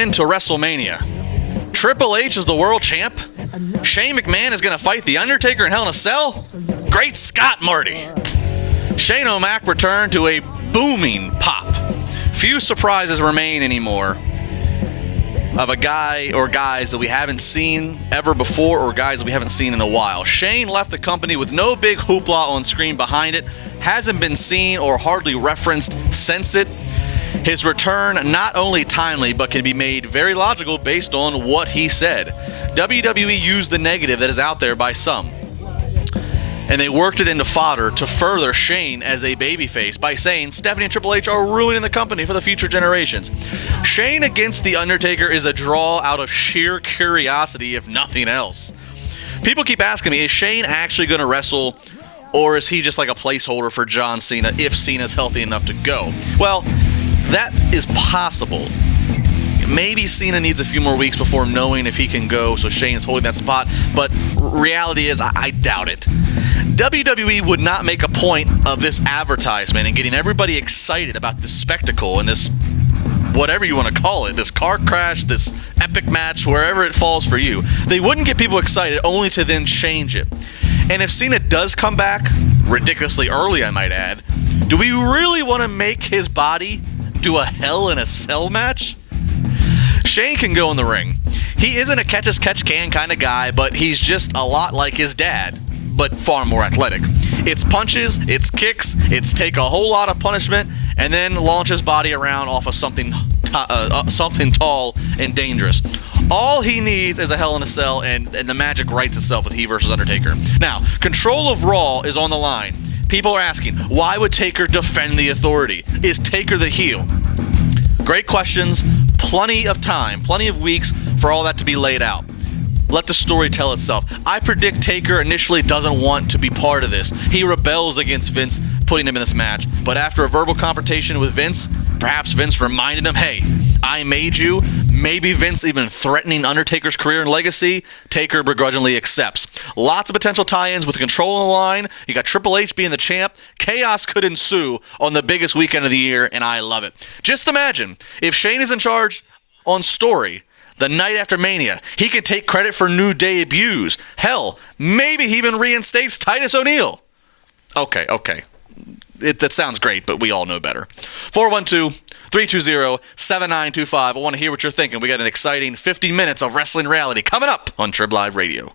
into WrestleMania. Triple H is the world champ. Shane McMahon is going to fight The Undertaker in Hell in a Cell. Great Scott, Marty. Shane O'Mac returned to a booming pop. Few surprises remain anymore of a guy or guys that we haven't seen ever before or guys that we haven't seen in a while. Shane left the company with no big hoopla on screen behind it. Hasn't been seen or hardly referenced since it. His return not only timely, but can be made very logical based on what he said. WWE used the negative that is out there by some, and they worked it into fodder to further Shane as a babyface by saying Stephanie and Triple H are ruining the company for the future generations. Shane against The Undertaker is a draw out of sheer curiosity, if nothing else. People keep asking me, is Shane actually going to wrestle, or is he just like a placeholder for John Cena if Cena's healthy enough to go? Well, that is possible. Maybe Cena needs a few more weeks before knowing if he can go, so Shane's holding that spot. But reality is, I doubt it. WWE would not make a point of this advertisement and getting everybody excited about this spectacle and this, whatever you want to call it, this car crash, this epic match, wherever it falls for you. They wouldn't get people excited only to then change it. And if Cena does come back, ridiculously early I might add, do we really want to make his body do a Hell in a Cell match? Shane can go in the ring. He isn't a catch-as-catch-can kind of guy, but he's just a lot like his dad, but far more athletic. It's punches, it's kicks, it's take a whole lot of punishment, and then launch his body around off of something tall and dangerous. All he needs is a Hell in a Cell, and the magic writes itself with he versus Undertaker. Now, control of Raw is on the line. People are asking, why would Taker defend the Authority? Is Taker the heel? Great questions. Plenty of time, plenty of weeks for all that to be laid out. Let the story tell itself. I predict Taker initially doesn't want to be part of this. He rebels against Vince putting him in this match. But after a verbal confrontation with Vince, perhaps Vince reminded him, hey, I made you. Maybe Vince even threatening Undertaker's career and legacy. Taker begrudgingly accepts. Lots of potential tie-ins with control on the line. You got Triple H being the champ. Chaos could ensue on the biggest weekend of the year, and I love it. Just imagine, if Shane is in charge on story the night after Mania, he could take credit for new debuts. Hell, maybe he even reinstates Titus O'Neil. Okay. That sounds great, but we all know better. 412-320-7925. I want to hear what you're thinking. We got an exciting 50 minutes of wrestling reality coming up on TribLIVE Radio.